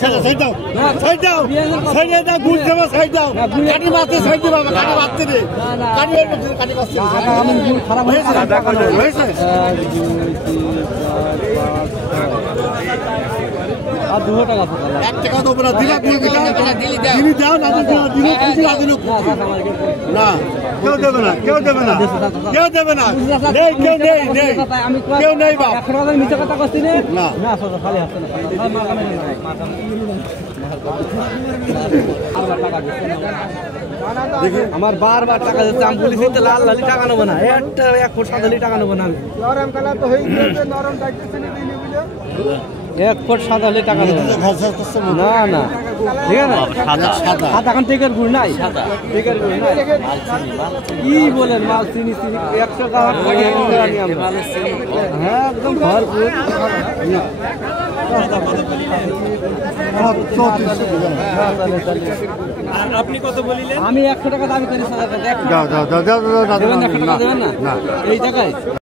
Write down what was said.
side দাও side দাও side দাও গুড দেবা সাইড দাও কাটি মারতে সাইড দাও বাবা কাটি মারতে রে কাটি মারতে আমার গুণ খারাপ হয়েছে হয়েছে আর 200 টাকা আছে 1 টাকা তো বড় দিলা দিলি দাও না দিলি কিছু না দিলো না কেউ দেবে না কেউ দেবে না কেউ দেবে না নেই কেউ নেই নেই কেউ নেই বাপ 100 টাকা মিথ্যা কথা কইছিস না না সব খালি হাতে না আমার বারবার টাকা দিতে আমি বলেছি তো লাল লালি টাকা নেবো না একটা 1 ফুট সাদা টাকা নেবো না নরম কালার তো হয়ে গেছে নরম ডাকতেছে না দিনে বুঝলে 1 ফুট সাদা টাকা নেবো না না ঠিক আছে সাদা এখন টেকের গুড় নাই সাদা টেকের গুড় নাই কি বলেন মাল চিনি 100 টাকা হ্যাঁ একদম ভরপুর আপনি কত বলিলেন আমি 100 টাকা দাবি করি 100 টাকা দাও দাও দাও দাও দেবেন না এই টাকায়